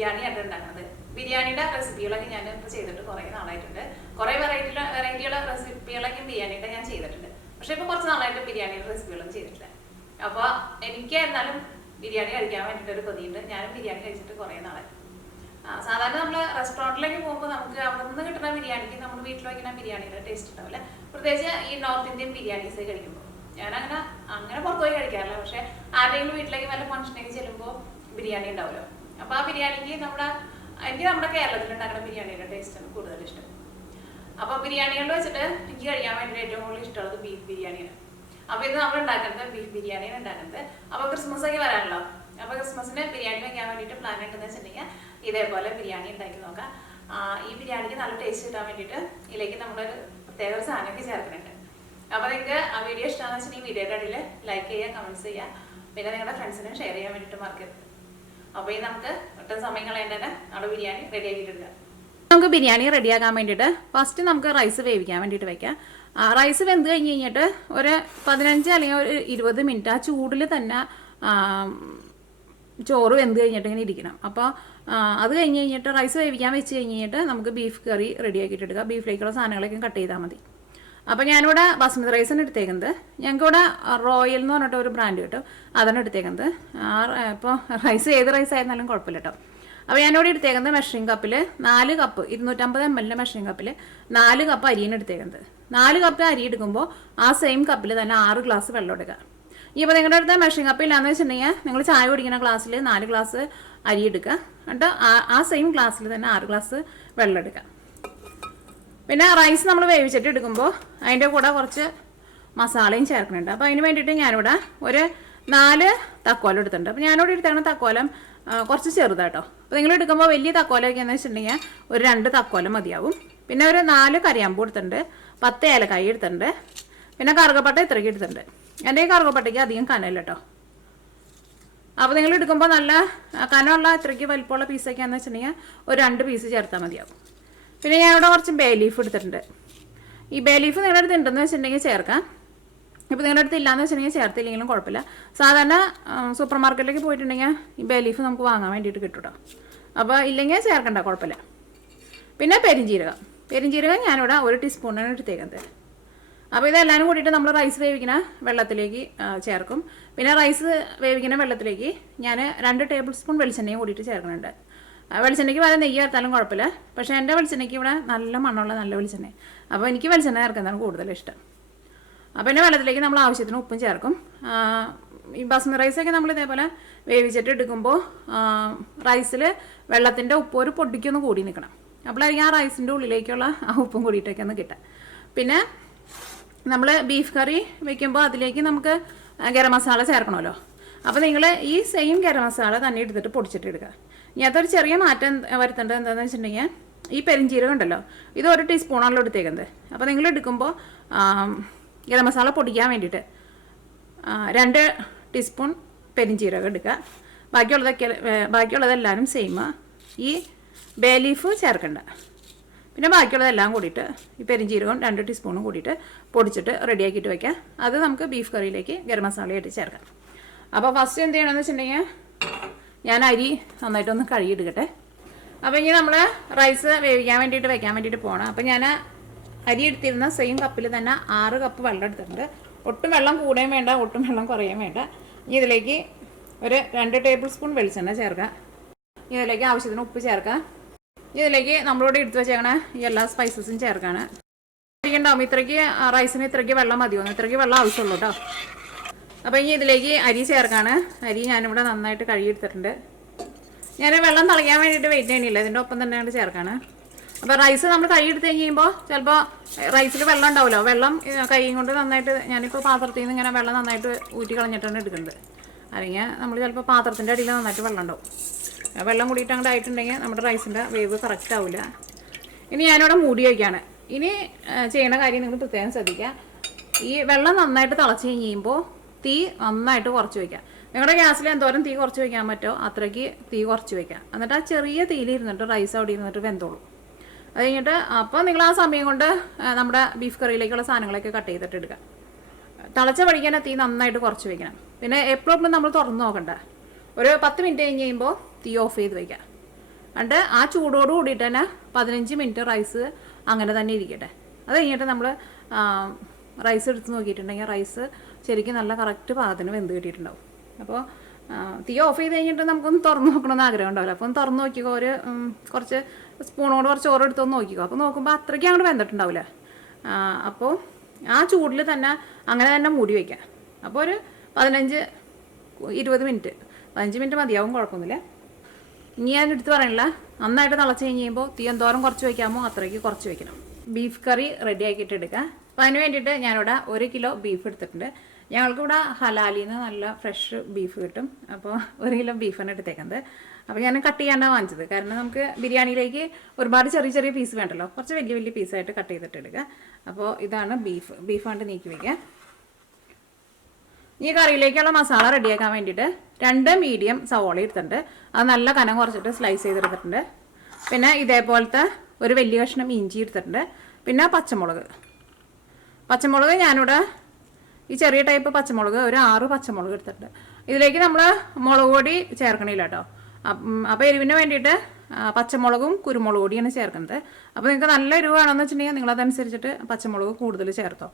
ബിരിയാണിയാണ് ഉണ്ടാക്കുന്നത്. ബിരിയാണിയുടെ റെസിപ്പികളൊക്കെ ഞാൻ ഇപ്പോൾ ചെയ്തിട്ട് കുറേ നാളായിട്ടുണ്ട്. കുറേ വെറൈറ്റിയുള്ള റെസിപ്പികളൊക്കെ ബിരിയാണിയുടെ ഞാൻ ചെയ്തിട്ടുണ്ട്. പക്ഷെ ഇപ്പോൾ കുറച്ച് നാളായിട്ട് ബിരിയാണിയുടെ റെസിപ്പികളൊന്നും ചെയ്തിട്ടില്ല. അപ്പോൾ എനിക്ക് എന്നാലും ബിരിയാണി കഴിക്കാൻ വേണ്ടിയിട്ടൊരു കൊതിയുണ്ട്. ഞാനും ബിരിയാണി കഴിച്ചിട്ട് കുറേ നാളായി. സാധാരണ നമ്മൾ റെസ്റ്റോറൻറ്റിലേക്ക് പോകുമ്പോൾ നമുക്ക് അവിടെ നിന്ന് കിട്ടുന്ന ബിരിയാണിക്ക് നമ്മൾ വീട്ടിൽ വയ്ക്കുന്ന ബിരിയാണിയുടെ ടേസ്റ്റ് ഉണ്ടാവില്ല. പ്രത്യേകിച്ച് ഈ നോർത്ത് ഇന്ത്യൻ ബിരിയാണീസ് കഴിക്കുമ്പോൾ ഞാൻ അങ്ങനെ പുറത്തു പോയി കഴിക്കാറില്ല. പക്ഷെ ആരെങ്കിലും വീട്ടിലേക്ക് വല്ല ഫംഗ്ഷനേക്ക് ചെല്ലുമ്പോൾ ബിരിയാണി ഉണ്ടാവുമല്ലോ. അപ്പോൾ ആ ബിരിയാണിക്ക് എനിക്ക് നമ്മുടെ കേരളത്തിൽ ഉണ്ടാക്കുന്ന ബിരിയാണിയുടെ ടേസ്റ്റാണ് കൂടുതൽ ഇഷ്ടം. അപ്പോൾ ബിരിയാണികളിൽ വെച്ചിട്ട് എനിക്ക് കഴിക്കാൻ വേണ്ടി ഏറ്റവും കൂടുതൽ ഇഷ്ടമുള്ളത് ബീഫ് ബിരിയാണിയാണ്. അപ്പോൾ ഇത് നമ്മൾ ഉണ്ടാക്കുന്നത് ബീഫ് ബിരിയാണിയാണ് ഉണ്ടാക്കുന്നത്. അപ്പോൾ ക്രിസ്മസ് ഒക്കെ വരാനല്ലോ. അപ്പോൾ ക്രിസ്മസിന് ബിരിയാണി വയ്ക്കാൻ വേണ്ടിയിട്ട് പ്ലാൻ ഉണ്ടെന്ന് വെച്ചിട്ടുണ്ടെങ്കിൽ ഇതേപോലെ ബിരിയാണി ഉണ്ടാക്കി നോക്കാം. ഈ ബിരിയാണിക്ക് നല്ല ടേസ്റ്റ് കിട്ടാൻ വേണ്ടിയിട്ട് ഇതിലേക്ക് നമ്മളൊരു പ്രത്യേക ഒരു സാധനമൊക്കെ ചേർക്കുന്നുണ്ട്. അപ്പോൾ നിങ്ങൾക്ക് ആ വീഡിയോ ഇഷ്ടമാണെന്ന് വെച്ചിട്ടുണ്ടെങ്കിൽ വീഡിയോയുടെ അടിയിൽ ലൈക്ക് ചെയ്യുക, കമൻറ്റ്സ് ചെയ്യുക, പിന്നെ നിങ്ങളുടെ ഫ്രണ്ട്സിനും ഷെയർ ചെയ്യാൻ വേണ്ടിയിട്ട് മറക്കരുത്. അപ്പോൾ ഈ നമുക്ക് ഒട്ടും സമയം കളയേണ്ട തന്നെ നമ്മുടെ ബിരിയാണി റെഡി ആക്കിയിട്ടുണ്ട്. നമുക്ക് ബിരിയാണി റെഡിയാക്കാൻ വേണ്ടിയിട്ട് ഫസ്റ്റ് നമുക്ക് റൈസ് വേവിക്കാൻ വേണ്ടിയിട്ട് വയ്ക്കാം. റൈസ് വെന്ത് കഴിഞ്ഞ് കഴിഞ്ഞിട്ട് ഒരു 15 അല്ലെങ്കിൽ ഒരു 20 മിനിറ്റ് ആ ചൂടിൽ തന്നെ ചോറ് വെന്ത് കഴിഞ്ഞിട്ട് ഇങ്ങനെ ഇരിക്കണം. അപ്പോൾ അത് കഴിഞ്ഞ് കഴിഞ്ഞിട്ട് റൈസ് വേവിക്കാൻ വെച്ച് കഴിഞ്ഞിട്ട് നമുക്ക് ബീഫ് കറി റെഡിയാക്കിയിട്ട് എടുക്കുക. ബീഫിലേക്കുള്ള സാധനങ്ങളൊക്കെ കട്ട് ചെയ്താൽ മതി. അപ്പോൾ ഞാനിവിടെ ബസ്മതി റൈസാണ് എടുത്തേക്കുന്നത്. ഞങ്ങൾക്കിവിടെ റോയൽ എന്ന് പറഞ്ഞിട്ട് ഒരു ബ്രാൻഡ് കിട്ടും, അതാണ് എടുത്തേക്കുന്നത്. ഇപ്പോൾ റൈസ് ഏത് റൈസ് ആയിരുന്നാലും കുഴപ്പമില്ല കേട്ടോ. അപ്പോൾ ഞാനിവിടെ എടുത്തേക്കുന്നത് മെഷറിംഗ് കപ്പിൽ 4 കപ്പ് 250 ml മെഷറിംഗ് കപ്പിൽ 4 കപ്പ് അരിയാണ് എടുത്തേക്കുന്നത്. 4 കപ്പ് അരി എടുക്കുമ്പോൾ ആ സെയിം കപ്പിൽ തന്നെ 6 ഗ്ലാസ് വെള്ളം എടുക്കുക. ഇപ്പോൾ നിങ്ങളുടെ അടുത്ത് മെഷറിംഗ് കപ്പ് ഇല്ലാന്ന് വെച്ചിട്ടുണ്ടെങ്കിൽ നിങ്ങൾ ചായ കുടിക്കുന്ന ഗ്ലാസ്സിൽ 4 ഗ്ലാസ് അരി എടുക്കുക. എന്നിട്ട് ആ സെയിം ഗ്ലാസ്സിൽ തന്നെ 6 ഗ്ലാസ് വെള്ളം എടുക്കുക. പിന്നെ റൈസ് നമ്മൾ വേവിച്ചിട്ട് എടുക്കുമ്പോൾ അതിൻ്റെ കൂടെ കുറച്ച് മസാലയും ചേർക്കുന്നുണ്ട്. അപ്പോൾ അതിന് വേണ്ടിയിട്ട് ഞാനിവിടെ ഒരു 4 തക്കോലം എടുത്തിട്ടുണ്ട്. അപ്പോൾ ഞാനിവിടെ എടുത്തേക്കുന്ന തക്കോലം കുറച്ച് ചെറുതാട്ടോ. അപ്പോൾ നിങ്ങൾ എടുക്കുമ്പോൾ വലിയ തക്കോലമൊക്കെ എന്ന് വെച്ചിട്ടുണ്ടെങ്കിൽ ഒരു 2 തക്കോലം മതിയാവും. പിന്നെ ഒരു 4 കറിയാമ്പൂ എടുത്തിട്ടുണ്ട്, 10 ഏലക്കായി എടുത്തിട്ടുണ്ട്, പിന്നെ കറുകപ്പട്ട ഇത്രയ്ക്ക് എടുത്തിട്ടുണ്ട്. എൻ്റെ ഈ കറുകപ്പട്ടയ്ക്ക് അധികം കനമില്ല കേട്ടോ. അപ്പോൾ നിങ്ങൾ എടുക്കുമ്പോൾ നല്ല കനമുള്ള ഇത്രയ്ക്ക് വലിപ്പമുള്ള പീസൊക്കെയാണെന്ന് വെച്ചിട്ടുണ്ടെങ്കിൽ ഒരു 2 പീസ് ചേർത്താൽ മതിയാവും. പിന്നെ ഞാനിവിടെ കുറച്ച് ബേ ലീഫ് എടുത്തിട്ടുണ്ട്. ഈ ബേ ലീഫ് നിങ്ങളുടെ അടുത്ത് ഉണ്ടെന്ന് വെച്ചിട്ടുണ്ടെങ്കിൽ ചേർക്കാം. ഇപ്പോൾ നിങ്ങളുടെ അടുത്ത് ഇല്ലയെന്ന് വെച്ചിട്ടുണ്ടെങ്കിൽ ചേർത്തില്ലെങ്കിലും കുഴപ്പമില്ല. സാധാരണ സൂപ്പർ മാർക്കറ്റിലേക്ക് പോയിട്ടുണ്ടെങ്കിൽ ഈ ബേ ലീഫ് നമുക്ക് വാങ്ങാൻ വേണ്ടിയിട്ട് കിട്ടും കേട്ടോ. അപ്പോൾ ഇല്ലെങ്കിൽ ചേർക്കണ്ട, കുഴപ്പമില്ല. പിന്നെ പെരിഞ്ജീരകം ഞാനിവിടെ 1 ടീസ്പൂണാണ് എടുത്തേക്കുന്നത്. അപ്പോൾ ഇതെല്ലാവരും കൂടിയിട്ട് നമ്മൾ റൈസ് വേവിക്കുന്ന വെള്ളത്തിലേക്ക് ചേർക്കും. പിന്നെ റൈസ് വേവിക്കുന്ന വെള്ളത്തിലേക്ക് ഞാൻ 2 ടേബിൾ സ്പൂൺ വെളിച്ചെണ്ണയും കൂടിയിട്ട് ചേർക്കുന്നുണ്ട്. വെളിച്ചെണ്ണയ്ക്ക് വരെ നെയ്യ് ചേർത്താലും കുഴപ്പമില്ല. പക്ഷേ എൻ്റെ വെളിച്ചെണ്ണയ്ക്ക് ഇവിടെ നല്ല മണ്ണുള്ള നല്ല വെളിച്ചെണ്ണ. അപ്പോൾ എനിക്ക് വെളിച്ചെണ്ണ ചേർക്കുന്നതാണ് കൂടുതൽ ഇഷ്ടം. അപ്പോൾ പിന്നെ വെള്ളത്തിലേക്ക് നമ്മൾ ആവശ്യത്തിന് ഉപ്പും ചേർക്കും. ഈ ബസ്മതി റൈസൊക്കെ നമ്മൾ ഇതേപോലെ വേവിച്ചിട്ട് എടുക്കുമ്പോൾ റൈസിൽ വെള്ളത്തിൻ്റെ ഉപ്പ് ഒരു പൊടിക്കൊന്ന് കൂടി നിൽക്കണം. അപ്പോഴായിരിക്കും ആ റൈസിൻ്റെ ഉള്ളിലേക്കുള്ള ആ ഉപ്പും കൂടിയിട്ടൊക്കെ ഒന്ന് കിട്ടുക. പിന്നെ നമ്മൾ ബീഫ് കറി വയ്ക്കുമ്പോൾ അതിലേക്ക് നമുക്ക് ഗരം മസാല ചേർക്കണമല്ലോ. അപ്പോൾ നിങ്ങൾ ഈ സെയിം ഗരം മസാല തന്നെ എടുത്തിട്ട് പൊടിച്ചിട്ട് എടുക്കുക. ഇനി അതൊരു ചെറിയ മാറ്റം വരുത്തേണ്ടത് എന്താണെന്ന് വെച്ചിട്ടുണ്ടെങ്കിൽ ഈ പെരിഞ്ജീരകം ഉണ്ടല്ലോ, ഇത് 1 ടീസ്പൂണാണല്ലോ എടുത്തേക്കുന്നത്. അപ്പോൾ നിങ്ങൾ എടുക്കുമ്പോൾ ഗരം മസാല പൊടിക്കാൻ വേണ്ടിയിട്ട് 2 ടീസ്പൂൺ പെരിഞ്ജീരകം എടുക്കുക. ബാക്കിയുള്ളതെല്ലാവരും സെയിം. ഈ ബേ ലീഫ് ചേർക്കണ്ട. പിന്നെ ബാക്കിയുള്ളതെല്ലാം കൂടിയിട്ട് ഈ പെരിഞ്ജീരകം 2 ടീസ്പൂണും കൂടിയിട്ട് പൊടിച്ചിട്ട് റെഡിയാക്കിയിട്ട് വയ്ക്കാം. അത് നമുക്ക് ബീഫ് കറിയിലേക്ക് ഗരം മസാലയായിട്ട് ചേർക്കാം. അപ്പോൾ ഫസ്റ്റ് എന്ത് ചെയ്യണമെന്ന് വെച്ചിട്ടുണ്ടെങ്കിൽ ഞാൻ അരി നന്നായിട്ടൊന്ന് കഴുകിയെടുക്കട്ടെ. അപ്പോൾ ഇനി നമ്മൾ റൈസ് വേവിക്കാൻ വേണ്ടിയിട്ട് വയ്ക്കാൻ വേണ്ടിയിട്ട് പോകണം. അപ്പോൾ ഞാൻ അരി എടുത്തിരുന്ന സെയിം കപ്പിൽ തന്നെ 6 കപ്പ് വെള്ളം എടുത്തിട്ടുണ്ട്. ഒട്ടും വെള്ളം കൂടുകയും വേണ്ട, ഒട്ടും വെള്ളം കുറയുകയും വേണ്ട. ഇനി ഇതിലേക്ക് ഒരു 2 ടേബിൾ സ്പൂൺ വെളിച്ചെണ്ണ ചേർക്കാം. ഇതിലേക്ക് ആവശ്യത്തിന് ഉപ്പ് ചേർക്കാം. ഇതിലേക്ക് നമ്മളോട് എടുത്ത് വെച്ചേക്കണ ഈ എല്ലാ സ്പൈസസും ചേർക്കാണ്. ഉണ്ടാവും ഇത്രയ്ക്ക് റൈസിന് ഇത്രയ്ക്ക് വെള്ളം മതിയോന്ന്, ഇത്രയ്ക്ക് വെള്ളം ആവശ്യമുള്ളൂ കേട്ടോ. അപ്പോൾ ഇനി ഇതിലേക്ക് അരി ചേർക്കാണ്. അരി ഞാനിവിടെ നന്നായിട്ട് കഴുകിയെടുത്തിട്ടുണ്ട്. ഞാൻ വെള്ളം തിളയ്ക്കാൻ വേണ്ടിയിട്ട് വെയിറ്റ് ചെയ്യണില്ല, ഇതിൻ്റെ ഒപ്പം തന്നെ ചേർക്കാണ്. അപ്പോൾ റൈസ് നമ്മൾ കഴുകിയെടുത്ത് കഴിയുമ്പോൾ ചിലപ്പോൾ റൈസിൽ വെള്ളം ഉണ്ടാവുമല്ലോ. വെള്ളം കൈ കൊണ്ട് നന്നായിട്ട് ഞാനിപ്പോൾ പാത്രത്തിൽ നിന്ന് ഇങ്ങനെ വെള്ളം നന്നായിട്ട് ഊറ്റി കളഞ്ഞിട്ടാണ് എടുക്കുന്നത്. അല്ലെങ്കിൽ നമ്മൾ ചിലപ്പോൾ പാത്രത്തിൻ്റെ അടിയിൽ നന്നായിട്ട് വെള്ളം ഉണ്ടാവും. വെള്ളം കൂടിയിട്ട് അങ്ങോട്ട് ആയിട്ടുണ്ടെങ്കിൽ നമ്മുടെ റൈസിൻ്റെ വേവ് കറക്റ്റ് ആവില്ല. ഇനി ഞാനിവിടെ മൂടി വയ്ക്കുകയാണ്. ഇനി ചെയ്യുന്ന കാര്യം നിങ്ങൾ പ്രത്യേകം ശ്രദ്ധിക്കുക. ഈ വെള്ളം നന്നായിട്ട് തിളച്ച് കഴിയുമ്പോൾ തീ നന്നായിട്ട് കുറച്ച് വയ്ക്കുക. നിങ്ങളുടെ ഗ്യാസിൽ എന്തോരം തീ കുറച്ച് വയ്ക്കാൻ പറ്റുമോ അത്രയ്ക്ക് തീ കുറച്ച് വയ്ക്കുക. എന്നിട്ട് ആ ചെറിയ തീയിലിരുന്നിട്ട് റൈസ് അവിടെ ഇരുന്നിട്ട് വെന്തോളൂ. അത് കഴിഞ്ഞിട്ട് അപ്പോൾ നിങ്ങൾ ആ സമയം കൊണ്ട് നമ്മുടെ ബീഫ് കറിയിലേക്കുള്ള സാധനങ്ങളൊക്കെ കട്ട് ചെയ്തിട്ട് എടുക്കുക. തിളച്ച പഠിക്കാൻ തീ നന്നായിട്ട് കുറച്ച് വയ്ക്കണം. പിന്നെ എപ്പോഴും നമ്മൾ തുറന്ന് നോക്കണ്ട. ഒരു 10 മിനിറ്റ് കഴിഞ്ഞ് കഴിയുമ്പോൾ തീ ഓഫ് ചെയ്ത് വയ്ക്കുക. എന്നിട്ട് ആ ചൂടോട് കൂടിയിട്ട് തന്നെ 15 മിനിറ്റ് റൈസ് അങ്ങനെ തന്നെ ഇരിക്കട്ടെ. അത് കഴിഞ്ഞിട്ട് നമ്മൾ റൈസ് എടുത്ത് നോക്കിയിട്ടുണ്ടെങ്കിൽ റൈസ് ശരിക്കും നല്ല കറക്റ്റ് പാകത്തിന് വെന്ത് കിട്ടിയിട്ടുണ്ടാവും. അപ്പോൾ തീ ഓഫ് ചെയ്ത് കഴിഞ്ഞിട്ട് നമുക്കൊന്ന് തുറന്ന് നോക്കണമെന്ന് ആഗ്രഹം ഉണ്ടാവില്ല. അപ്പം തുറന്ന് നോക്കിക്കോ, കുറച്ച് സ്പൂണോട് കുറച്ച് ചോറ് എടുത്തൊന്ന് നോക്കിക്കോ. അപ്പോൾ നോക്കുമ്പോൾ അത്രയ്ക്ക് അങ്ങോട്ട് വെന്തിട്ടുണ്ടാവില്ല. അപ്പോൾ ആ ചൂടിൽ തന്നെ അങ്ങനെ തന്നെ മൂടി വയ്ക്കാം. അപ്പോൾ ഒരു 15-20 മിനിറ്റ്, 15 മിനിറ്റ് മതിയാവും, കുഴപ്പമൊന്നുമില്ല. ഇനി ഞാൻ എടുത്ത് പറയണില്ല, നന്നായിട്ട് തിളച്ച് കഴിഞ്ഞ് കഴിയുമ്പോൾ തീ എന്തോരം കുറച്ച് വയ്ക്കാമോ അത്രയ്ക്ക് കുറച്ച് വയ്ക്കണം. ബീഫ് കറി റെഡി ആക്കിയിട്ട് എടുക്കുക. അപ്പോൾ അതിന് വേണ്ടിയിട്ട് ഞാനിവിടെ 1 കിലോ ബീഫ് എടുത്തിട്ടുണ്ട്. ഞങ്ങൾക്കിവിടെ ഹലാലിൽ നിന്ന് നല്ല ഫ്രഷ് ബീഫ് കിട്ടും. അപ്പോൾ 1 കിലോ ബീഫാണ് എടുത്തേക്കുന്നത്. അപ്പോൾ ഞാൻ കട്ട് ചെയ്യാണ്ടാണ് വാങ്ങിച്ചത്. കാരണം നമുക്ക് ബിരിയാണിയിലേക്ക് ഒരുപാട് ചെറിയ ചെറിയ പീസ് വേണ്ടല്ലോ, കുറച്ച് വലിയ വലിയ പീസായിട്ട് കട്ട് ചെയ്തിട്ട് എടുക്കുക. അപ്പോൾ ഇതാണ് ബീഫാണ്ട് നീക്കി വയ്ക്കുക. ഈ കറിയിലേക്കുള്ള മസാല റെഡിയാക്കാൻ വേണ്ടിയിട്ട് 2 മീഡിയം സവോള എടുത്തിട്ടുണ്ട്. അത് നല്ല കനം കുറച്ചിട്ട് സ്ലൈസ് ചെയ്തെടുത്തിട്ടുണ്ട്. പിന്നെ ഇതേപോലത്തെ ഒരു വലിയ കഷ്ണം ഇഞ്ചി എടുത്തിട്ടുണ്ട്. പിന്നെ പച്ചമുളക് ഞാനിവിടെ ഈ ചെറിയ ടൈപ്പ് പച്ചമുളക് ഒരു 6 പച്ചമുളക് എടുത്തിട്ടുണ്ട്. ഇതിലേക്ക് നമ്മൾ മുളക് പൊടി ചേർക്കണില്ല കേട്ടോ. അപ്പോൾ എരിവിന് വേണ്ടിയിട്ട് പച്ചമുളകും കുരുമുളക് പൊടിയാണ് ചേർക്കുന്നത്. അപ്പോൾ നിങ്ങൾക്ക് നല്ല എരിവ് വേണമെന്ന് വെച്ചിട്ടുണ്ടെങ്കിൽ നിങ്ങളതനുസരിച്ചിട്ട് പച്ചമുളക് കൂടുതൽ ചേർത്തോ.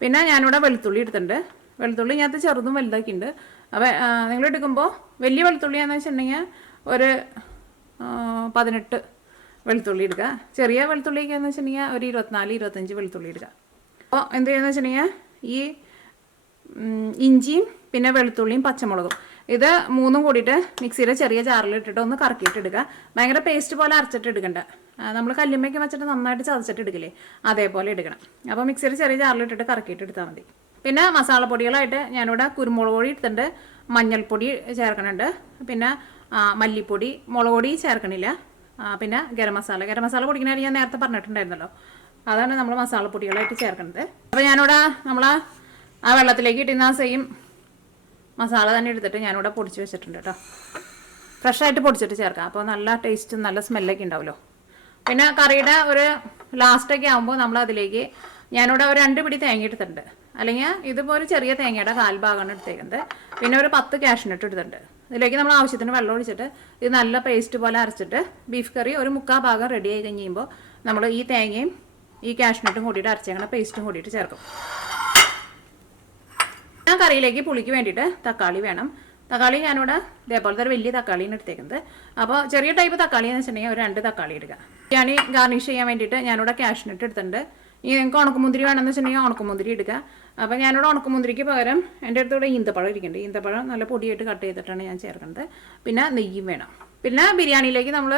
പിന്നെ ഞാനിവിടെ വെളുത്തുള്ളി എടുത്തിട്ടുണ്ട്. വെളുത്തുള്ളി ഞാനത് ചെറുതും വലുതാക്കിയിട്ടുണ്ട്. അപ്പോൾ നിങ്ങൾ എടുക്കുമ്പോൾ വലിയ വെളുത്തുള്ളിയാണെന്ന് വെച്ചിട്ടുണ്ടെങ്കിൽ ഒരു 18 വെളുത്തുള്ളി എടുക്കുക. ചെറിയ വെളുത്തുള്ളിയൊക്കെ എന്ന് വെച്ചിട്ടുണ്ടെങ്കിൽ ഒരു 24-25 വെളുത്തുള്ളി എടുക്കുക. അപ്പോൾ എന്ത് ചെയ്യുന്നത് വെച്ചിട്ടുണ്ടെങ്കിൽ ഈ ഇഞ്ചിയും പിന്നെ വെളുത്തുള്ളിയും പച്ചമുളകും ഇത് 3ഉം കൂടിയിട്ട് മിക്സിയുടെ ചെറിയ ജാറിലിട്ടിട്ട് ഒന്ന് കറക്കിയിട്ട് എടുക്കുക. ഭയങ്കര പേസ്റ്റ് പോലെ അരച്ചിട്ട് എടുക്കണ്ട. നമ്മൾ കല്ലുമ്മയ്ക്ക് വെച്ചിട്ട് നന്നായിട്ട് ചതച്ചിട്ട് എടുക്കില്ലേ, അതേപോലെ എടുക്കണം. അപ്പോൾ മിക്സിയുടെ ചെറിയ ജാറിലിട്ടിട്ട് കറക്കിയിട്ട് എടുത്താൽ മതി. പിന്നെ മസാലപ്പൊടികളായിട്ട് ഞാനിവിടെ കുരുമുളക് പൊടി എടുത്തിട്ടുണ്ട്, മഞ്ഞൾപ്പൊടി ചേർക്കണുണ്ട്, പിന്നെ മല്ലിപ്പൊടി, മുളക് പൊടി ചേർക്കണില്ല, പിന്നെ ഗരം മസാല പൊടിക്കണ ഞാൻ നേരത്തെ പറഞ്ഞിട്ടുണ്ടായിരുന്നല്ലോ, അതാണ് നമ്മൾ മസാലപ്പൊടികളായിട്ട് ചേർക്കുന്നത്. അപ്പോൾ ഞാനിവിടെ ആ വെള്ളത്തിലേക്ക് ഇട്ടുന്ന സെയിം മസാല തന്നെ എടുത്തിട്ട് ഞാനിവിടെ പൊടിച്ച് വെച്ചിട്ടുണ്ട് കേട്ടോ. ഫ്രഷായിട്ട് പൊടിച്ചിട്ട് ചേർക്കാം. അപ്പോൾ നല്ല ടേസ്റ്റും നല്ല സ്മെല്ലൊക്കെ ഉണ്ടാവുമല്ലോ. പിന്നെ കറിയുടെ ഒരു ലാസ്റ്റൊക്കെ ആകുമ്പോൾ നമ്മൾ അതിലേക്ക് ഞാനിവിടെ ഒരു 2 പിടി തേങ്ങ എടുത്തിട്ടുണ്ട്. അല്ലെങ്കിൽ ഇതിപ്പോൾ ഒരു ചെറിയ തേങ്ങയുടെ 1/4 ഭാഗമാണ് എടുത്തേക്കുന്നത്. പിന്നെ ഒരു 10 കാഷ്നട്ട് എടുത്തിട്ടുണ്ട്. ഇതിലേക്ക് നമ്മൾ ആവശ്യത്തിന് വെള്ളം ഒഴിച്ചിട്ട് ഇത് നല്ല പേസ്റ്റ് പോലെ അരച്ചിട്ട് ബീഫ് കറി ഒരു 3/4 ഭാഗം റെഡി ആയി കഴിയുമ്പോൾ നമ്മൾ ഈ തേങ്ങയും ഈ കാഷ്നട്ടും കൂടിയിട്ട് അരച്ചേക്കണ പേസ്റ്റും കൂടിയിട്ട് ചേർക്കും. കറിയിലേക്ക് പുളിക്ക് വേണ്ടിയിട്ട് തക്കാളി വേണം. തക്കാളി ഞാനിവിടെ ഇതേപോലത്തെ ഒരു വലിയ തക്കാളിയാണ് എടുത്തേക്കുന്നത്. അപ്പോൾ ചെറിയ ടൈപ്പ് തക്കാളി എന്ന് വെച്ചിട്ടുണ്ടെങ്കിൽ ഒരു 2 തക്കാളി എടുക്കുക. ബിരിയാണി ഗാർണിഷ് ചെയ്യാൻ വേണ്ടിയിട്ട് ഞാനിവിടെ കാഷ്നട്ട് എടുത്തിട്ടുണ്ട്. ഈ നിങ്ങൾക്ക് ഉണക്കമുന്തിരി വേണമെന്ന് വെച്ചിട്ടുണ്ടെങ്കിൽ ഉണക്കമുന്തിരി എടുക്കുക. അപ്പോൾ ഞാനിവിടെ ഉണക്കമുന്തിരിക്ക് പകരം എൻ്റെ അടുത്തൂടെ ഈന്തപ്പഴം ഇരിക്കുന്നുണ്ട്. ഈന്തപ്പഴം നല്ല പൊടിയായിട്ട് കട്ട് ചെയ്തിട്ടാണ് ഞാൻ ചേർക്കുന്നത്. പിന്നെ നെയ്യും വേണം. പിന്നെ ബിരിയാണിയിലേക്ക് നമ്മൾ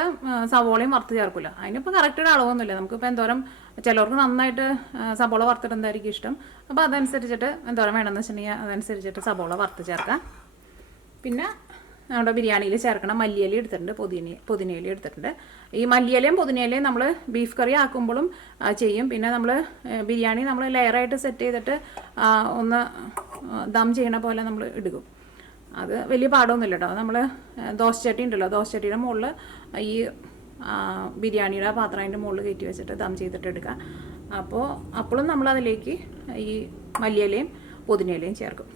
സവോളയും വറുത്ത് ചേർക്കില്ല. അതിനിപ്പോൾ കറക്റ്റ് ഒരു അളവൊന്നുമില്ല. നമുക്കിപ്പോൾ എന്തോരം ചിലർക്ക് നന്നായിട്ട് സവോള വറുത്തിടുന്നതായിരിക്കും ഇഷ്ടം. അപ്പോൾ അതനുസരിച്ചിട്ട് എന്തോരം വേണമെന്ന് വെച്ചിട്ടുണ്ടെങ്കിൽ അതനുസരിച്ചിട്ട് സവോള വറുത്ത് ചേർക്കാം. പിന്നെ നമ്മുടെ ബിരിയാണിയിൽ ചേർക്കണം മല്ലിയില എടുത്തിട്ടുണ്ട്, പുതിനയില എടുത്തിട്ടുണ്ട്. ഈ മല്ലിയിലയും പുതിനയിലയും നമ്മൾ ബീഫ് കറി ആക്കുമ്പോഴും ചെയ്യും. പിന്നെ നമ്മൾ ബിരിയാണി നമ്മൾ ലെയറായിട്ട് സെറ്റ് ചെയ്തിട്ട് ഒന്ന് ദം ചെയ്യണ പോലെ നമ്മൾ എടുക്കും. അത് വലിയ പാടമൊന്നുമില്ല കേട്ടോ. നമ്മൾ ദോശച്ചട്ടി ഉണ്ടല്ലോ, ദോശച്ചട്ടിയുടെ മുകളിൽ ഈ ബിരിയാണിയുടെ പാത്രം അതിൻ്റെ മുകളിൽ കയറ്റി വെച്ചിട്ട് ദം ചെയ്തിട്ട് എടുക്കുക. അപ്പോഴും നമ്മളതിലേക്ക് ഈ മല്ലിയിലയും പുതിനയിലയും ചേർക്കും.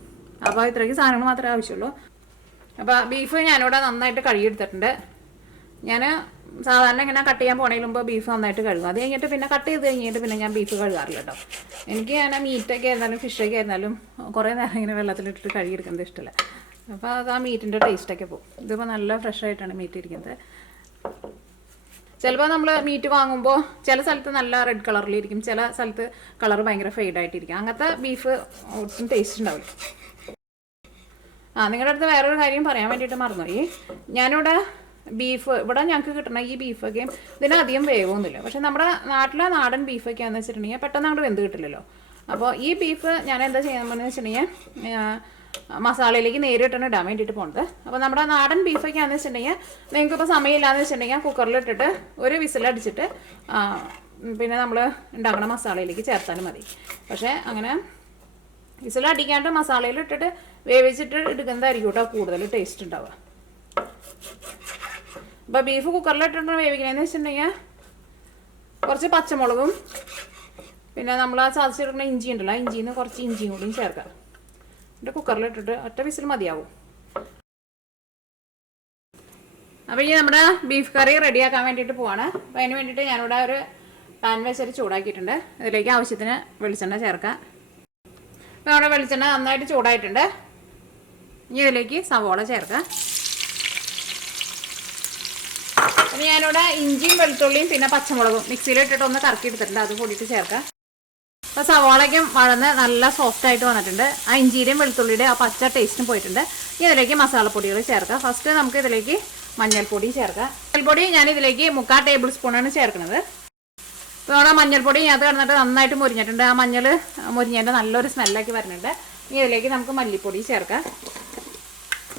അപ്പോൾ ഇത്രയ്ക്ക് സാധനങ്ങൾ മാത്രമേ ആവശ്യമുള്ളൂ. അപ്പോൾ ബീഫ് ഞാനിവിടെ നന്നായിട്ട് കഴുകിയെടുത്തിട്ടുണ്ട്. ഞാൻ സാധാരണ ഇങ്ങനെ കട്ട് ചെയ്യാൻ പോണതിന് മുമ്പ് ബീഫ് നന്നായിട്ട് കഴുകും. അത് കഴിഞ്ഞിട്ട് പിന്നെ കട്ട് ചെയ്ത് കഴിഞ്ഞിട്ട് പിന്നെ ഞാൻ ബീഫ് കഴുകാറില്ല കേട്ടോ. എനിക്ക് ഞാൻ മീറ്റൊക്കെ ആയിരുന്നാലും ഫിഷൊക്കെ ആയിരുന്നാലും കുറേ നേരം ഇങ്ങനെ വെള്ളത്തിലിട്ടിട്ട് കഴുകിയെടുക്കുന്നത് ഇഷ്ടമല്ല. അപ്പോൾ അത് ആ മീറ്റിൻ്റെ ടേസ്റ്റൊക്കെ പോകും. ഇതിപ്പോൾ നല്ല ഫ്രഷായിട്ടാണ് മീറ്റ് ഇരിക്കുന്നത്. ചിലപ്പോൾ നമ്മൾ മീറ്റ് വാങ്ങുമ്പോൾ ചില സ്ഥലത്ത് നല്ല റെഡ് കളറിലിരിക്കും, ചില സ്ഥലത്ത് കളർ ഭയങ്കര ഫെയ്ഡായിട്ടിരിക്കും. അങ്ങനത്തെ ബീഫ് ഒട്ടും ടേസ്റ്റ് ഉണ്ടാവില്ല. നിങ്ങളുടെ അടുത്ത് വേറൊരു കാര്യം പറയാൻ വേണ്ടിയിട്ട് മറന്നുപോയി. ഞാനിവിടെ ബീഫ് ഇവിടെ ഞങ്ങൾക്ക് കിട്ടുന്ന ഈ ബീഫൊക്കെ ഇതിനധികം വേവൊന്നുമില്ല. പക്ഷെ നമ്മുടെ നാടൻ ബീഫൊക്കെ ആണെന്ന് വെച്ചിട്ടുണ്ടെങ്കിൽ പെട്ടെന്ന് അങ്ങോട്ട് വെന്ത് കിട്ടില്ലല്ലോ. അപ്പോൾ ഈ ബീഫ് ഞാൻ എന്താ ചെയ്യാമെന്ന് വെച്ചിട്ടുണ്ടെങ്കിൽ മസാലയിലേക്ക് നേരിട്ടാണ് ഇടാൻ വേണ്ടിയിട്ട് പോകുന്നത്. അപ്പോൾ നമ്മുടെ നാടൻ ബീഫൊക്കെ ആണെന്ന് വെച്ചിട്ടുണ്ടെങ്കിൽ നിങ്ങൾക്കിപ്പോൾ സമയമില്ലാന്ന് വെച്ചിട്ടുണ്ടെങ്കിൽ കുക്കറിലിട്ടിട്ട് ഒരു വിസിലടിച്ചിട്ട് പിന്നെ നമ്മൾ ഉണ്ടാക്കുന്ന മസാലയിലേക്ക് ചേർത്താലും മതി. പക്ഷേ അങ്ങനെ വിസിലടിക്കാണ്ട് മസാലയിലിട്ടിട്ട് വേവിച്ചിട്ട് എടുക്കുന്നതായിരിക്കും കേട്ടോ കൂടുതൽ ടേസ്റ്റ് ഉണ്ടാവുക. അപ്പോൾ ബീഫ് കുക്കറിലിട്ടിട്ട് വേവിക്കണമെന്ന് വെച്ചിട്ടുണ്ടെങ്കിൽ കുറച്ച് പച്ചമുളകും പിന്നെ നമ്മൾ ആ ചതച്ചിടുന്ന ഇഞ്ചി ഉണ്ടല്ലോ, ആ ഇഞ്ചിയിൽ നിന്ന് കുറച്ച് ഇഞ്ചിയും കൂടിയും ചേർക്കാം. എന്നിട്ട് കുക്കറിലിട്ടിട്ട് ഒറ്റ വിസിൽ മതിയാവും. അപ്പോൾ ഇനി നമ്മുടെ ബീഫ് കറി റെഡിയാക്കാൻ വേണ്ടിയിട്ട് പോവാണ്. അപ്പോൾ അതിന് വേണ്ടിയിട്ട് ഞാനിവിടെ ഒരു പാൻ വെച്ചിട്ട് ചൂടാക്കിയിട്ടുണ്ട്. ഇതിലേക്ക് ആവശ്യത്തിന് വെളിച്ചെണ്ണ ചേർക്കാം. അപ്പോൾ നമ്മുടെ വെളിച്ചെണ്ണ നന്നായിട്ട് ചൂടായിട്ടുണ്ട്. ഇനി ഇതിലേക്ക് സവോള ചേർക്കാം. പിന്നെ ഞാനിവിടെ ഇഞ്ചിയും വെളുത്തുള്ളിയും പിന്നെ പച്ചമുളകും മിക്സിയിലിട്ടിട്ട് ഒന്ന് കറക്കി എടുത്തിട്ടുണ്ട്. അത് കൂടിയിട്ട് ചേർക്കാം. അപ്പോൾ സവോളയ്ക്കും വഴന്ന് നല്ല സോഫ്റ്റ് ആയിട്ട് വന്നിട്ടുണ്ട്. ആ ഇഞ്ചിയുടെയും വെളുത്തുള്ളിയുടെ ആ പച്ച ടേസ്റ്റും പോയിട്ടുണ്ട്. ഇനി ഇതിലേക്ക് മസാലപ്പൊടികൾ ചേർക്കാം. ഫസ്റ്റ് നമുക്ക് ഇതിലേക്ക് മഞ്ഞൾപ്പൊടി ചേർക്കാം. മഞ്ഞൾപ്പൊടി ഞാനിതിലേക്ക് 3/4 ടേബിൾ സ്പൂണാണ് ചേർക്കുന്നത്. അപ്പോൾ നമ്മുടെ മഞ്ഞൾപ്പൊടി അത് കിടന്നിട്ട് നന്നായിട്ട് മുരിഞ്ഞിട്ടുണ്ട്. ആ മഞ്ഞൾ മുരിഞ്ഞതിൻ്റെ നല്ലൊരു സ്മെല്ലൊക്കെ വരുന്നുണ്ട്. ഇനി ഇതിലേക്ക് നമുക്ക് മല്ലിപ്പൊടി ചേർക്കാം.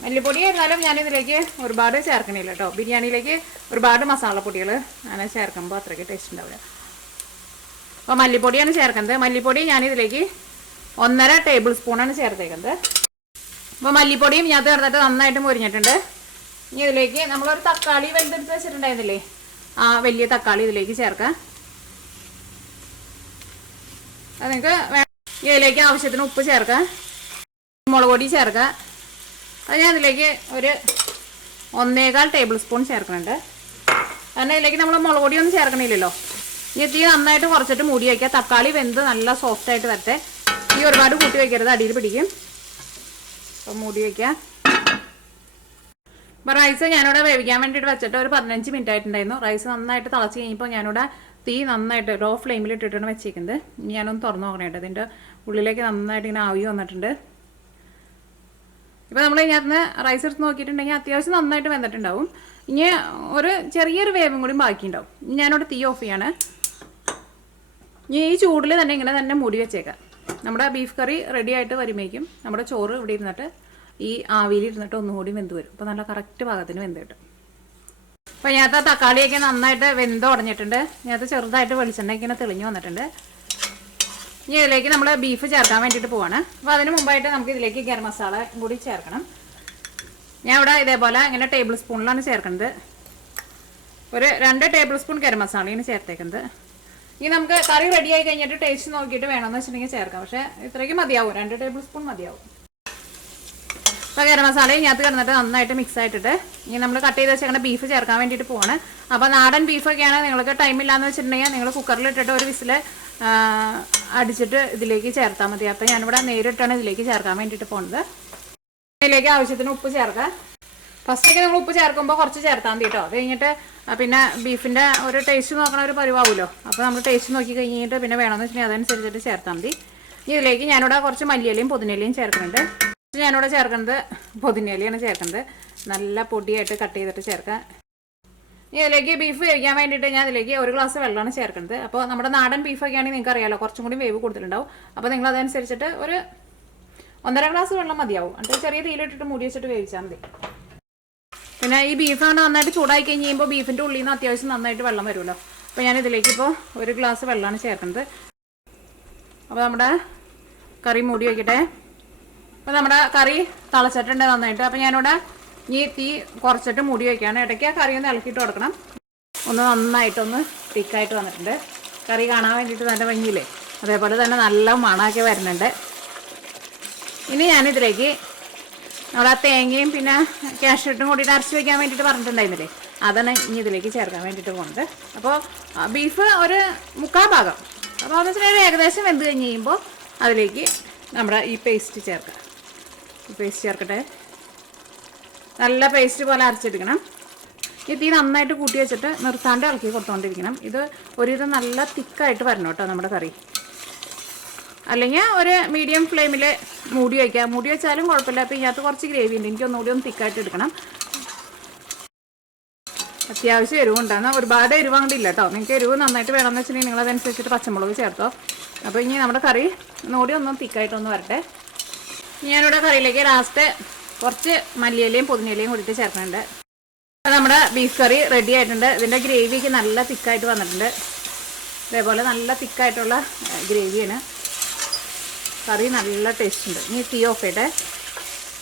മല്ലിപ്പൊടി ആയിരുന്നാലും ഞാനിതിലേക്ക് ഒരുപാട് ചേർക്കണില്ല കേട്ടോ. ബിരിയാണിയിലേക്ക് ഒരുപാട് മസാലപ്പൊടികൾ അങ്ങനെ ചേർക്കുമ്പോൾ അത്രയ്ക്ക് ടേസ്റ്റ് ഉണ്ടാവില്ല. അപ്പോൾ മല്ലിപ്പൊടിയാണ് ചേർക്കുന്നത്. മല്ലിപ്പൊടി ഞാനിതിലേക്ക് 1.5 ടേബിൾ സ്പൂണാണ് ചേർത്തേക്കുന്നത്. അപ്പോൾ മല്ലിപ്പൊടിയും ഞാൻ ചേർത്തിട്ട് നന്നായിട്ട് മുരിഞ്ഞിട്ടുണ്ട്. ഇനി ഇതിലേക്ക് നമ്മളൊരു തക്കാളി വലുതെടുത്ത് വെച്ചിട്ടുണ്ടായിരുന്നില്ലേ, ആ വലിയ തക്കാളി ഇതിലേക്ക് ചേർക്കാം. അത് നിങ്ങൾക്ക് ഇതിലേക്ക് ആവശ്യത്തിന് ഉപ്പ് ചേർക്കാം. മുളക് പൊടി ചേർക്കാം. അത് ഞാൻ ഇതിലേക്ക് ഒരു 1.25 ടേബിൾ സ്പൂൺ ചേർക്കുന്നുണ്ട്. കാരണം ഇതിലേക്ക് നമ്മൾ മുളക് പൊടിയൊന്നും ചേർക്കണില്ലല്ലോ. ഈ തീ നന്നായിട്ട് കുറച്ചിട്ട് മൂടി വയ്ക്കുക. തക്കാളി വെന്ത് നല്ല സോഫ്റ്റ് ആയിട്ട് വരട്ടെ. ഈ ഒരുപാട് കൂട്ടി വയ്ക്കരുത്, അടിയിൽ പിടിക്കും. അപ്പം മൂടി വയ്ക്കുക. അപ്പോൾ റൈസ് ഞാനിവിടെ വേവിക്കാൻ വേണ്ടിയിട്ട് വെച്ചിട്ട് ഒരു 15 മിനിറ്റ് ആയിട്ടുണ്ടായിരുന്നു. റൈസ് നന്നായിട്ട് തിളച്ച് കഴിഞ്ഞപ്പോൾ ഞാനിവിടെ തീ നന്നായിട്ട് ലോ ഫ്ലെയിമിൽ ഇട്ടിട്ടാണ് വെച്ചേക്കുന്നത്. ഇനി ഞാനൊന്ന് തുറന്ന് നോക്കണേട്ടോ. ഇതിൻ്റെ ഉള്ളിലേക്ക് നന്നായിട്ട് ഇങ്ങനെ ആവി വന്നിട്ടുണ്ട്. ഇപ്പോൾ നമ്മൾ ഇതിനകത്ത് റൈസ് എടുത്ത് നോക്കിയിട്ടുണ്ടെങ്കിൽ അത്യാവശ്യം നന്നായിട്ട് വെന്തിട്ടുണ്ടാവും. ഇനി ഒരു ചെറിയൊരു വേവും കൂടി ബാക്കിയുണ്ടാവും. ഞാനിവിടെ തീ ഓഫ് ചെയ്യാണ്. ഇനി ഈ ചൂടിൽ തന്നെ ഇങ്ങനെ തന്നെ മൂടി വെച്ചേക്കാം. നമ്മുടെ ബീഫ് കറി റെഡി ആയിട്ട് വരുമ്പോഴേക്കും നമ്മുടെ ചോറ് ഇവിടെ ഇരുന്നിട്ട് ഈ ആവിയിൽ ഇരുന്നിട്ട് ഒന്നുകൂടി വെന്ത് വരും. അപ്പോൾ നല്ല കറക്റ്റ് പാകത്തിന് വെന്ത് കിട്ടും. അപ്പോൾ ഇതിനകത്ത് തക്കാളിയൊക്കെ നന്നായിട്ട് വെന്ത് ഉടഞ്ഞിട്ടുണ്ട്. ഇതിനകത്ത് ചെറുതായിട്ട് വെളിച്ചെണ്ണ ഇങ്ങനെ തെളിഞ്ഞു വന്നിട്ടുണ്ട്. ഇനി ഇതിലേക്ക് നമ്മൾ ബീഫ് ചേർക്കാൻ വേണ്ടിയിട്ട് പോവാണ്. അപ്പോൾ അതിന് മുമ്പായിട്ട് നമുക്ക് ഇതിലേക്ക് ഗരം മസാല കൂടി ചേർക്കണം. ഞാൻ ഇവിടെ ഇതേപോലെ ഇങ്ങനെ ടേബിൾ സ്പൂണിലാണ് ചേർക്കുന്നത്. ഒരു 2 ടേബിൾ സ്പൂൺ ഗരം മസാലയാണ് ചേർത്തേക്കുന്നത്. ഇനി നമുക്ക് കറി റെഡി ആയി കഴിഞ്ഞിട്ട് ടേസ്റ്റ് നോക്കിയിട്ട് വേണമെന്ന് വെച്ചിട്ടുണ്ടെങ്കിൽ ചേർക്കാം. പക്ഷേ ഇത്രയ്ക്ക് മതിയാവും, 2 ടേബിൾ സ്പൂൺ മതിയാവും. അപ്പോൾ ഗരം മസാല ഇതിനകത്ത് കിടന്നിട്ട് നന്നായിട്ട് മിക്സ് ആയിട്ടിട്ട് ഇനി നമ്മൾ കട്ട് ചെയ്ത് വെച്ചേക്കുന്ന ബീഫ് ചേർക്കാൻ വേണ്ടിയിട്ട് പോവാണ്. അപ്പോൾ നാടൻ ബീഫൊക്കെയാണ് നിങ്ങൾക്ക് ടൈമില്ലാന്ന് വെച്ചിട്ടുണ്ടെങ്കിൽ നിങ്ങൾ കുക്കറിലിട്ടിട്ട് ഒരു വിസിൽ അടിച്ചിട്ട് ഇതിലേക്ക് ചേർത്താൽ മതി. അപ്പോൾ ഞാനിവിടെ നേരിട്ടാണ് ഇതിലേക്ക് ചേർക്കാൻ വേണ്ടിയിട്ട് പോകുന്നത്. ഇതിലേക്ക് ആവശ്യത്തിന് ഉപ്പ് ചേർക്കാം. ഫസ്റ്റൊക്കെ നമ്മൾ ഉപ്പ് ചേർക്കുമ്പോൾ കുറച്ച് ചേർത്താൽ മതി കേട്ടോ. അത് കഴിഞ്ഞിട്ട് പിന്നെ ബീഫിൻ്റെ ഒരു ടേസ്റ്റ് നോക്കണ ഒരു പരിവാകുമല്ലോ. അപ്പോൾ നമ്മൾ ടേസ്റ്റ് നോക്കി കഴിഞ്ഞിട്ട് പിന്നെ വേണമെന്ന് വെച്ചിട്ടുണ്ടെങ്കിൽ അതനുസരിച്ചിട്ട് ചേർത്താൽ മതി. ഇതിലേക്ക് ഞാനിവിടെ കുറച്ച് മല്ലിയിലയും പുതിനയിലയും ചേർക്കുന്നുണ്ട്. ഞാനിവിടെ ചേർക്കുന്നത് പുതിനയിലയാണ് ചേർക്കുന്നത്. നല്ല പൊടിയായിട്ട് കട്ട് ചെയ്തിട്ട് ചേർക്കാം. ഇതിലേക്ക് ബീഫ് വേവിക്കാൻ വേണ്ടിയിട്ട് ഞാൻ ഇതിലേക്ക് 1 ഗ്ലാസ് വെള്ളമാണ് ചേർക്കുന്നത്. അപ്പോൾ നമ്മുടെ നാടൻ ബീഫൊക്കെ ആണെങ്കിൽ നിങ്ങൾക്ക് അറിയാമല്ലോ, കുറച്ചും കൂടി വേവ് കൂടുതലുണ്ടാവും. അപ്പോൾ നിങ്ങൾ അതനുസരിച്ചിട്ട് ഒരു 1.5 ഗ്ലാസ് വെള്ളം മതിയാവും. എന്നിട്ട് ചെറിയ തീയിലിട്ടിട്ട് മൂടി വെച്ചിട്ട് വേവിച്ചാൽ മതി. പിന്നെ ഈ ബീഫാണ് നന്നായിട്ട് ചൂടായി കഴിഞ്ഞ് കഴിയുമ്പോൾ ബീഫിൻ്റെ ഉള്ളിൽ നിന്ന് അത്യാവശ്യം നന്നായിട്ട് വെള്ളം വരുമല്ലോ. അപ്പോൾ ഞാൻ ഇതിലേക്ക് ഇപ്പോൾ 1 ഗ്ലാസ് വെള്ളമാണ് ചേർക്കുന്നത്. അപ്പോൾ നമ്മുടെ കറി മൂടി വയ്ക്കട്ടെ. അപ്പോൾ നമ്മുടെ കറി തിളച്ചിട്ടുണ്ട് നന്നായിട്ട്. അപ്പോൾ ഞാനിവിടെ ഈ തീ കുറച്ചിട്ട് മൂടി വയ്ക്കുകയാണ്. ഇടയ്ക്ക് ആ കറി ഒന്ന് ഇളക്കിയിട്ട് കൊടുക്കണം. ഒന്ന് നന്നായിട്ടൊന്ന് തിക്കായിട്ട് വന്നിട്ടുണ്ട്. കറി കാണാൻ വേണ്ടിയിട്ട് നല്ല ഭംഗിയില്ലേ, അതേപോലെ തന്നെ നല്ല മണമൊക്കെ വരുന്നുണ്ട്. ഇനി ഞാനിതിലേക്ക് നമ്മുടെ തേങ്ങയും പിന്നെ കാഷ്യൂട്ടും കൂടിയിട്ട് അരച്ച് വയ്ക്കാൻ വേണ്ടിയിട്ട് പറഞ്ഞിട്ടുണ്ടായിരുന്നില്ലേ, അതാണ് ഇനി ഇതിലേക്ക് ചേർക്കാൻ വേണ്ടിയിട്ട് പോകുന്നത്. അപ്പോൾ ബീഫ് ഒരു 3/4 ഭാഗം. അപ്പോൾ അതെന്ന് വെച്ചിട്ടുണ്ടെങ്കിൽ ഏകദേശം വെന്ത് കഴിഞ്ഞ് കഴിയുമ്പോൾ അതിലേക്ക് നമ്മുടെ ഈ പേസ്റ്റ് ചേർക്കാം. ഈ പേസ്റ്റ് ചേർക്കട്ടെ. നല്ല പേസ്റ്റ് പോലെ അരച്ചെടുക്കണം. ഈ തീ നന്നായിട്ട് കൂട്ടി വെച്ചിട്ട് നിർത്താണ്ട് ഇളക്കി കൊടുത്തുകൊണ്ടിരിക്കണം. ഇത് ഒരുവിധം നല്ല തിക്കായിട്ട് വരണം കേട്ടോ നമ്മുടെ കറി. അല്ലെങ്കിൽ ഒരു മീഡിയം ഫ്ലെയിമിൽ മൂടി വയ്ക്കുക. മൂടി വെച്ചാലും കുഴപ്പമില്ല. അപ്പോൾ ഇതിനകത്ത് കുറച്ച് ഗ്രേവി ഉണ്ട്, എനിക്ക് ഒന്നുകൂടി ഒന്ന് തിക്കായിട്ട് എടുക്കണം. അത്യാവശ്യം എരിവ് ഉണ്ടാകുന്ന ഒരുപാട് എരിവ് അങ്ങോട്ടില്ല കേട്ടോ. നിങ്ങൾക്ക് എരിവ് നന്നായിട്ട് വേണമെന്ന് വെച്ചിട്ടുണ്ടെങ്കിൽ നിങ്ങളതനുസരിച്ചിട്ട് പച്ചമുളക് ചേർത്തോ. അപ്പോൾ ഇനി നമ്മുടെ കറി ഒന്നുകൂടി ഒന്നും തിക്കായിട്ടൊന്ന് വരട്ടെ. ഞാനിവിടെ കറിയിലേക്ക് ലാസ്റ്റ് കുറച്ച് മല്ലിയിലയും പുതിനയിലയും കൂടിയിട്ട് ചേർക്കുന്നുണ്ട്. അപ്പോൾ നമ്മുടെ ബീഫ് കറി റെഡി ആയിട്ടുണ്ട്. ഇതിൻ്റെ ഗ്രേവിക്ക് നല്ല തിക്കായിട്ട് വന്നിട്ടുണ്ട്. ഇതേപോലെ നല്ല തിക്കായിട്ടുള്ള ഗ്രേവിയാണ്. കറി നല്ല ടേസ്റ്റ് ഉണ്ട്. ഇനി തീ ഓഫ് ചെയ്യട്ടെ.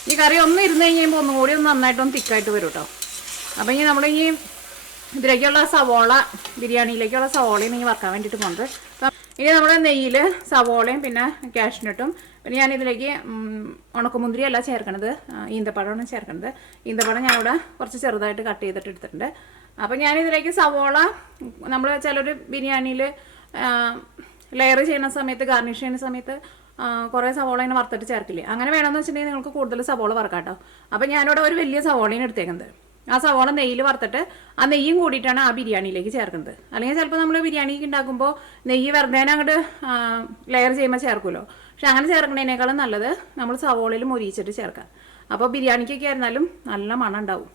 ഈ കറി ഒന്ന് ഇരുന്ന് കഴിയുമ്പോൾ ഒന്നുകൂടി ഒന്ന് നന്നായിട്ടൊന്ന് തിക്കായിട്ട് വരും കേട്ടോ. അപ്പോൾ ഇനി നമ്മളിനി ഇതിലേക്കുള്ള സവോള, ബിരിയാണിയിലേക്കുള്ള സവോളയും ഇനി വറക്കാൻ വേണ്ടിയിട്ട് പോകുന്നത്. അപ്പം ഇനി നമ്മൾ നെയ്യിൽ സവോളയും പിന്നെ കാഷ്നട്ടും പിന്നെ ഞാനിതിലേക്ക് ഉണക്കമുന്തിരി അല്ല ചേർക്കണത്, ഈന്തപ്പഴമാണ് ചേർക്കണത്. ഈന്തപ്പഴം ഞാനിവിടെ കുറച്ച് ചെറുതായിട്ട് കട്ട് ചെയ്തിട്ട് എടുത്തിട്ടുണ്ട്. അപ്പോൾ ഞാനിതിലേക്ക് സവോള, നമ്മൾ ചിലർ ബിരിയാണിയിൽ ലെയർ ചെയ്യുന്ന സമയത്ത്, ഗാർണിഷ് ചെയ്യുന്ന സമയത്ത് കുറേ സവോള ഇങ്ങനെ വറുത്തിട്ട് ചേർക്കില്ലേ, അങ്ങനെ വേണമെന്ന് വെച്ചിട്ടുണ്ടെങ്കിൽ നിങ്ങൾക്ക് കൂടുതൽ സവോള വറുക്കാം കേട്ടോ. അപ്പോൾ ഞാനിവിടെ ഒരു വലിയ സവോളയാണ് എടുത്തേക്കുന്നത്. ആ സവോള നെയ്യിൽ വറുത്തിട്ട് ആ നെയ്യും കൂടിയിട്ടാണ് ആ ബിരിയാണിയിലേക്ക് ചേർക്കുന്നത്. അല്ലെങ്കിൽ ചിലപ്പോൾ നമ്മൾ ബിരിയാണിക്ക് ഉണ്ടാക്കുമ്പോൾ നെയ്യ് വെറുതെ അങ്ങോട്ട് ലെയർ ചെയ്യുമ്പോൾ ചേർക്കുമല്ലോ. പക്ഷെ അങ്ങനെ ചേർക്കുന്നതിനേക്കാളും നല്ലത് നമ്മൾ സവോളയിൽ മൊരിയിച്ചിട്ട് ചേർക്കാം. അപ്പോൾ ബിരിയാണിക്കൊക്കെ ആയിരുന്നാലും നല്ല മണം ഉണ്ടാവും.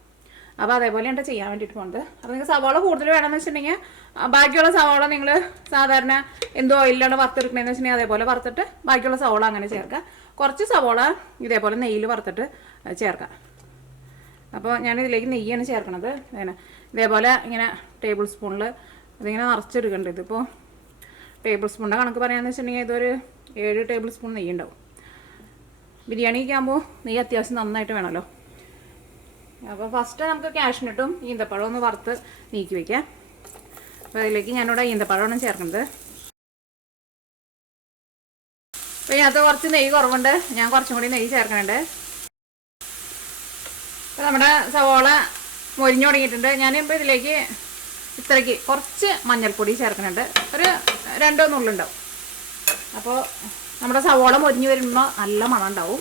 അപ്പോൾ അതേപോലെയാണ് ചെയ്യാൻ വേണ്ടിയിട്ട് പോകുന്നത്. അപ്പോൾ നിങ്ങൾക്ക് സവോള കൂടുതൽ വേണമെന്ന് വെച്ചിട്ടുണ്ടെങ്കിൽ ബാക്കിയുള്ള സവോള നിങ്ങൾ സാധാരണ എന്തോ ഓയിലാണ് വറുത്തെടുക്കണമെന്ന് വെച്ചിട്ടുണ്ടെങ്കിൽ അതേപോലെ വറുത്തിട്ട് ബാക്കിയുള്ള സവോള അങ്ങനെ ചേർക്കാം. കുറച്ച് സവോള ഇതേപോലെ നെയ്യിൽ വറുത്തിട്ട് ചേർക്കാം. അപ്പോൾ ഞാനിതിലേക്ക് നെയ്യാണ് ചേർക്കണത്. ഇതേപോലെ ഇങ്ങനെ ടേബിൾ സ്പൂണിൽ ഇതിങ്ങനെ നിറച്ചെടുക്കേണ്ടത്. ഇതിപ്പോൾ ടേബിൾ സ്പൂണിൻ്റെ കണക്ക് പറയാമെന്ന് വെച്ചിട്ടുണ്ടെങ്കിൽ ഇതൊരു 7 ടേബിൾ സ്പൂൺ നെയ്യ് ഉണ്ടാവും. ബിരിയാണിക്ക് ആകുമ്പോൾ നെയ്യ് അത്യാവശ്യം നന്നായിട്ട് വേണമല്ലോ. അപ്പോൾ ഫസ്റ്റ് നമുക്ക് കാഷ്നട്ടും ഈന്തപ്പഴവും ഒന്ന് വറുത്ത് നീക്കി വയ്ക്കാം. അപ്പോൾ അതിലേക്ക് ഞാനിവിടെ ഈന്തപ്പഴമാണ് ചേർക്കുന്നത്. അപ്പോൾ ഇതിനകത്ത് കുറച്ച് നെയ്യ് കുറവുണ്ട്, ഞാൻ കുറച്ചും കൂടി നെയ്യ് ചേർക്കുന്നുണ്ട്. അപ്പോൾ നമ്മുടെ സവോള മൊരിഞ്ഞു തുടങ്ങിയിട്ടുണ്ട്. ഞാനിപ്പോൾ ഇതിലേക്ക് ഇത്രയ്ക്ക് കുറച്ച് മഞ്ഞൾപ്പൊടി ചേർക്കുന്നുണ്ട്, ഒരു 2 നുള്ളുണ്ടാവും. അപ്പോൾ നമ്മുടെ സവോള മൊരിഞ്ഞ് വരുമ്പോൾ നല്ല മണം ഉണ്ടാവും.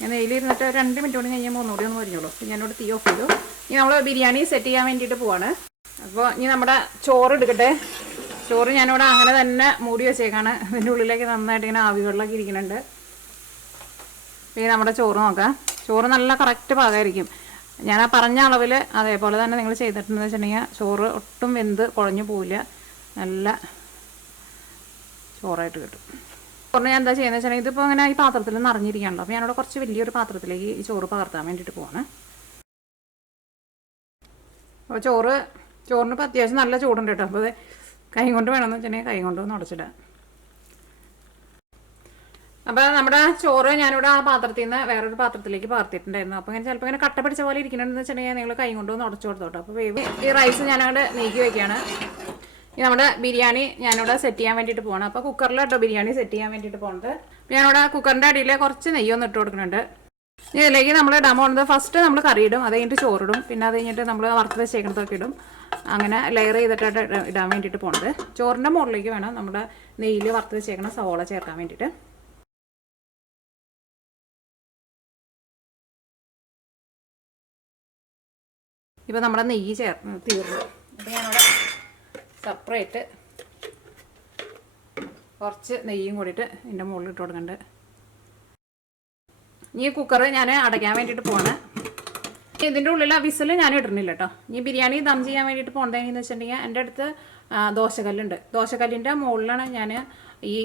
ഞാൻ നെയ്യിലിരുന്നിട്ട് 2 മിനിറ്റ് കൂടി കഴിഞ്ഞാൽ ഒന്നുകൂടി ഒന്ന് മൊരിഞ്ഞോളൂ. അപ്പോൾ ഞാനിവിടെ തീ ഓഫ് ചെയ്തു. ഇനി നമ്മൾ ബിരിയാണി സെറ്റ് ചെയ്യാൻ വേണ്ടിയിട്ട് പോവാണ്. അപ്പോൾ ഇനി നമ്മുടെ ചോറ് എടുക്കട്ടെ. ചോറ് ഞാനിവിടെ അങ്ങനെ തന്നെ മൂടി വെച്ചേക്കാണ്. ഇതിൻ്റെ ഉള്ളിലേക്ക് നന്നായിട്ട് ഇങ്ങനെ ആവികളിലൊക്കെ ഇരിക്കുന്നുണ്ട്. ഇനി നമ്മുടെ ചോറ് നോക്കാം. ചോറ് നല്ല കറക്റ്റ് പാകമായിരിക്കും. ഞാൻ ആ പറഞ്ഞ അളവിൽ അതേപോലെ തന്നെ നിങ്ങൾ ചെയ്തിട്ടുണ്ടെന്ന് വെച്ചിട്ടുണ്ടെങ്കിൽ ചോറ് ഒട്ടും വെന്ത് കുഴഞ്ഞു പോവില്ല, നല്ല ചോറായിട്ട് കിട്ടും. ചോറിന് ഞാൻ എന്താ ചെയ്യുന്നത് വെച്ചിട്ടുണ്ടെങ്കിൽ ഇതിപ്പോൾ അങ്ങനെ ഈ പാത്രത്തിൽ നിറഞ്ഞിരിക്കുകയാണല്ലോ. അപ്പോൾ ഞാനിവിടെ കുറച്ച് വലിയൊരു പാത്രത്തിലേക്ക് ഈ ചോറ് പകർത്താൻ വേണ്ടിയിട്ട് പോവാണ്. അപ്പോൾ ചോറിനിപ്പോൾ അത്യാവശ്യം നല്ല ചൂടുണ്ട് കേട്ടോ. അപ്പോൾ കൈ കൊണ്ട് വേണമെന്ന് വെച്ചിട്ടുണ്ടെങ്കിൽ കൈ കൊണ്ട് ഒന്ന് ഉടച്ചിടാം. അപ്പോൾ നമ്മുടെ ചോറ് ഞാനിവിടെ ആ പാത്രത്തിൽ നിന്ന് വേറൊരു പാത്രത്തിലേക്ക് പകർത്തിയിട്ടുണ്ടായിരുന്നു. അപ്പോൾ ഇങ്ങനെ ചിലപ്പോൾ ഇങ്ങനെ കട്ട പിടിച്ച പോലെ ഇരിക്കണമെന്ന് വെച്ചിട്ടുണ്ടെങ്കിൽ നിങ്ങൾ കൈ കൊണ്ടൊന്ന് ഉടച്ചു കൊടുത്തോട്ടോ. അപ്പോൾ ഈ റൈസ് ഞാനവിടെ നീക്കി വയ്ക്കുകയാണ്. ഈ നമ്മുടെ ബിരിയാണി ഞാനിവിടെ സെറ്റ് ചെയ്യാൻ വേണ്ടിയിട്ട് പോകണം. അപ്പോൾ കുക്കറിലോട്ടോ ബിരിയാണി സെറ്റ് ചെയ്യാൻ വേണ്ടിയിട്ട് പോകുന്നത്. ഞാനിവിടെ കുക്കറിൻ്റെ അടിയിൽ കുറച്ച് നെയ്യൊന്ന് ഇട്ട് കൊടുക്കുന്നുണ്ട്. ഇതിലേക്ക് നമ്മൾ ഇടാൻ പോകുന്നത് ഫസ്റ്റ് നമ്മൾ കറി ഇടും, അത് കഴിഞ്ഞിട്ട് ചോറിടും, പിന്നെ അത് കഴിഞ്ഞിട്ട് നമ്മൾ വറുത്ത് വെച്ചേക്കുന്നതൊക്കെ ഇടും. അങ്ങനെ ലെയർ ചെയ്തിട്ടാണ് ഇടാൻ വേണ്ടിയിട്ട് പോകുന്നത്. ചോറിൻ്റെ മുകളിലേക്ക് വേണം നമ്മുടെ നെയ്യിൽ വറുത്ത് വെച്ചേക്കുന്ന സവോള ചേർക്കാൻ വേണ്ടിയിട്ട്. ഇപ്പോൾ നമ്മുടെ നെയ്യ് തീർന്നു. അപ്പോൾ ഞാനിവിടെ സെപ്പറേറ്റ് കുറച്ച് നെയ്യും കൂടിയിട്ട് ഇതിൻ്റെ മുകളിൽ ഇട്ട് കൊടുക്കുന്നുണ്ട്. ഈ കുക്കർ ഞാൻ അടയ്ക്കാൻ വേണ്ടിയിട്ട് പോവാണ്. ഇതിൻ്റെ ഉള്ളിൽ വിസിൽ ഞാൻ ഇടുന്നില്ല കേട്ടോ. ഈ ബിരിയാണി ദം ചെയ്യാൻ വേണ്ടിയിട്ട് പോകേണ്ടതെന്ന് വെച്ചിട്ടുണ്ടെങ്കിൽ എൻ്റെ അടുത്ത് ദോശക്കല്ലുണ്ട്. ദോശക്കല്ലിൻ്റെ മുകളിലാണ് ഞാൻ ഈ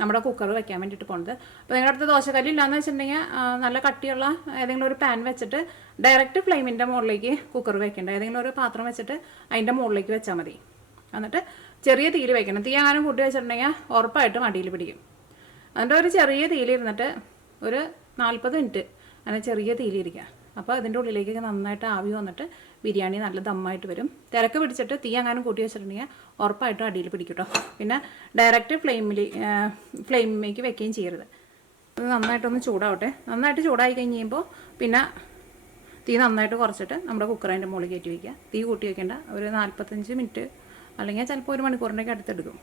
നമ്മുടെ കുക്കർ വയ്ക്കാൻ വേണ്ടിയിട്ട് പോകുന്നത്. അപ്പോൾ നിങ്ങളുടെ അടുത്ത് ദോശക്കല്ലില്ലാന്ന് വെച്ചിട്ടുണ്ടെങ്കിൽ നല്ല കട്ടിയുള്ള ഏതെങ്കിലും ഒരു പാൻ വെച്ചിട്ട് ഡയറക്റ്റ് ഫ്ലെയിമിൻ്റെ മുകളിലേക്ക് കുക്കർ വെക്കേണ്ട ഏതെങ്കിലും ഒരു പാത്രം വെച്ചിട്ട് അതിൻ്റെ മുകളിലേക്ക് വെച്ചാൽ മതി. എന്നിട്ട് ചെറിയ തീയിൽ വയ്ക്കണം. തീ അങ്ങനെ കൂട്ടി വെച്ചിട്ടുണ്ടെങ്കിൽ ഉറപ്പായിട്ടും അടിയിൽ പിടിക്കും. എന്നിട്ട് ഒരു ചെറിയ തീയിലിരുന്നിട്ട് ഒരു 40 മിനിറ്റ് അങ്ങനെ ചെറിയ തീയിലിരിക്കുക. അപ്പോൾ അതിൻ്റെ ഉള്ളിലേക്ക് നന്നായിട്ട് ആവി വന്നിട്ട് ബിരിയാണി നല്ല ദമ്മായിട്ട് വരും. തിരക്ക് പിടിച്ചിട്ട് തീ അങ്ങനെ കൂട്ടി വെച്ചിട്ടുണ്ടെങ്കിൽ ഉറപ്പായിട്ടും അടിയിൽ പിടിക്കും കേട്ടോ. പിന്നെ ഡയറക്റ്റ് ഫ്ലെയിമിലേക്ക് വെക്കുകയും ചെയ്യരുത്. അത് നന്നായിട്ടൊന്ന് ചൂടാവട്ടെ. നന്നായിട്ട് ചൂടായി കഴിയുമ്പോൾ പിന്നെ തീ നന്നായിട്ട് കുറച്ചിട്ട് നമ്മുടെ കുക്കർ അതിൻ്റെ മുകളിൽ കയറ്റി വയ്ക്കുക. തീ കൂട്ടി വയ്ക്കേണ്ട. ഒരു 45 മിനിറ്റ് അല്ലെങ്കിൽ ചിലപ്പോൾ 1 മണിക്കൂറിൻ്റെയൊക്കെ അടുത്തെടുക്കും.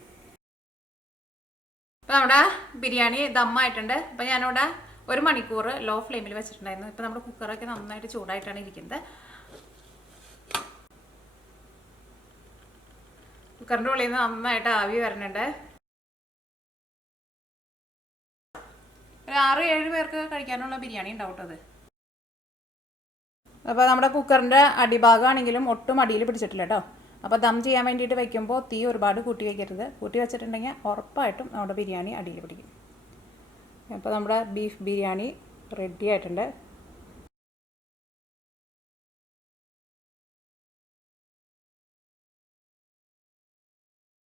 അപ്പോൾ നമ്മുടെ ബിരിയാണി ദമ്മായിട്ടുണ്ട്. അപ്പോൾ ഞാനിവിടെ 1 മണിക്കൂർ ലോ ഫ്ലെയിമിൽ വെച്ചിട്ടുണ്ടായിരുന്നു. ഇപ്പോൾ നമ്മുടെ കുക്കറൊക്കെ നന്നായിട്ട് ചൂടായിട്ടാണ് ഇരിക്കുന്നത്. കുക്കറിൻ്റെ ഉള്ളിൽ നിന്ന് നന്നായിട്ട് ആവി വരുന്നുണ്ട്. ഒരു 6-7 പേർക്ക് കഴിക്കാനുള്ള ബിരിയാണി ഉണ്ടാവും അത്. അപ്പോൾ നമ്മുടെ കുക്കറിൻ്റെ അടിഭാഗമാണെങ്കിലും ഒട്ടും അടിയിൽ പിടിച്ചിട്ടില്ല കേട്ടോ. അപ്പോൾ ദം ചെയ്യാൻ വേണ്ടിയിട്ട് വയ്ക്കുമ്പോൾ തീ ഒരുപാട് കൂട്ടി വയ്ക്കരുത്. കൂട്ടി വെച്ചിട്ടുണ്ടെങ്കിൽ ഉറപ്പായിട്ടും നമ്മുടെ ബിരിയാണി അടിയിൽ പിടിക്കും. അപ്പോൾ നമ്മുടെ ബീഫ് ബിരിയാണി റെഡി ആയിട്ടുണ്ട്.